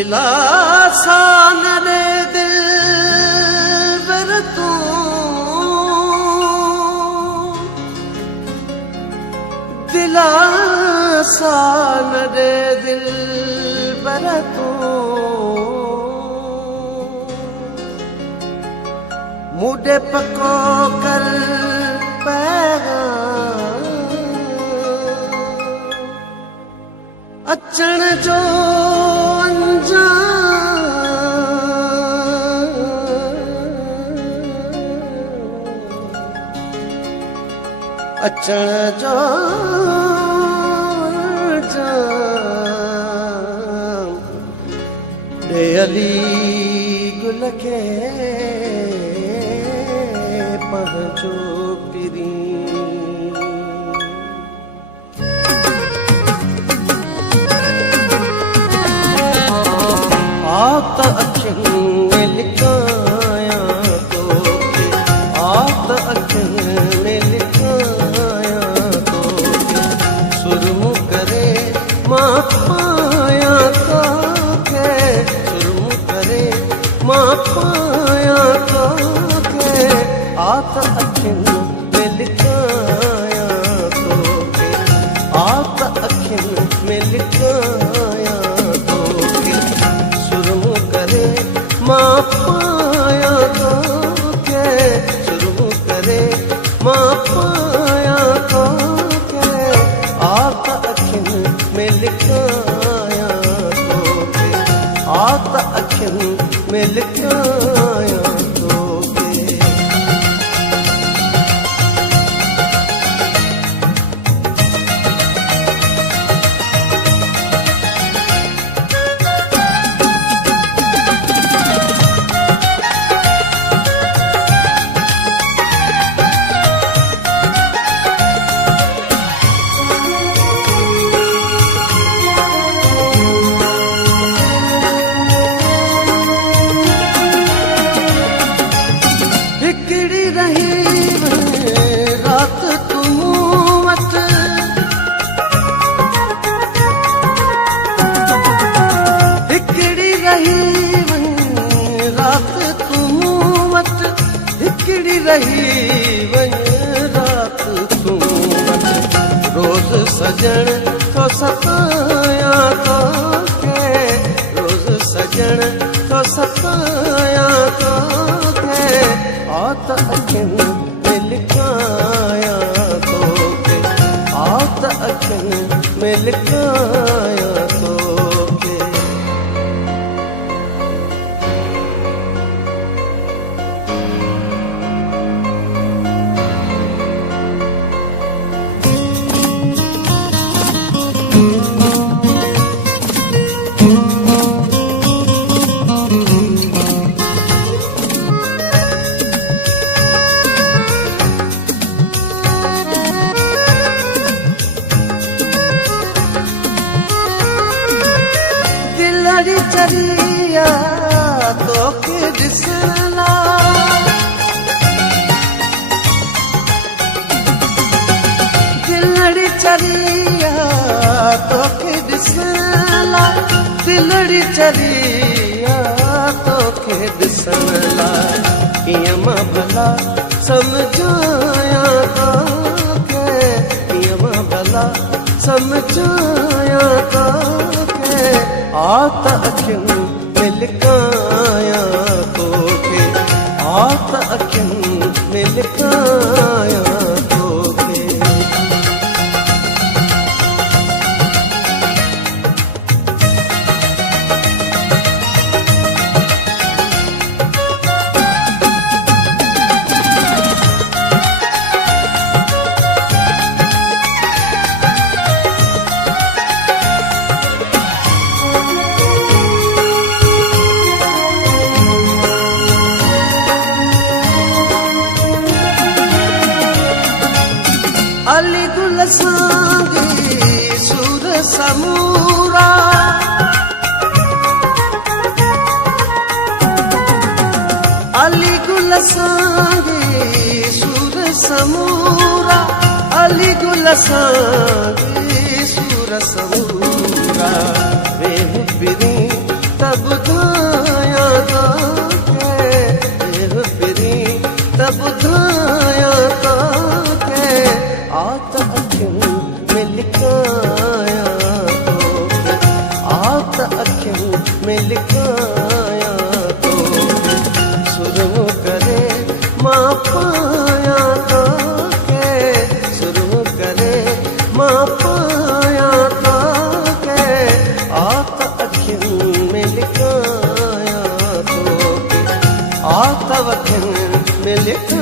दिलासान रे दिल बर तू दिलासान रे दिल बर तू मुझे पको कर पैगाम अचण जो अचण जो ॾे अली गुल खे पंहिंजो पिरी आप अखियुनि में लिखायां तोखे आप अखियुनि में लिखायां तोखे सुरमु करे मां पायां तोखे सुरमु करे मां पायां तोखे आप अखियुनि में लिखायां तोखे आप अखियुनि में लिखायां मां पाया तोखे शुरू करे मां पाया तोखे आप अखियुनि में लिखायां तोखे आप अखियुनि में लिखायां तोखे रही वञ रात तूं वटि रोज़ सजण थो सतायां तोखे रोज़ सजण थो सतायां तोखे आत अखियुनि में लिखायां तोखे आत अखियुनि में लिखायां तोखे चरिया तोखे ॾिसण लाइ दिलड़ी चरिया तोखे ॾिसण लाइ दिलड़ी चरिया तोखे ॾिसण लाइ कीअं मां भला सम्झायां तोखे कीअं मां भला सम्झायां तोखे आत अखियुनि में लिखायां तोखे आत अखियुनि में लिखायां तोखे अली गुल सांगी सुर समूरा अली गुल सांगी सुर समूरा अली गुल सांगी सुर समूरा वे पिरी त ॿुधाया तोखे पिरी त ॿुधाया तोखे आ त अखियुनि में लिखाया तोखे आ त अखियुनि में लिखाया तोखे सुरमो करे मां पाया तोखे सुरमो करे मां पाया तोखे आ त अखियुनि में लिखाया तोखे आ त अखियुनि में लिखाया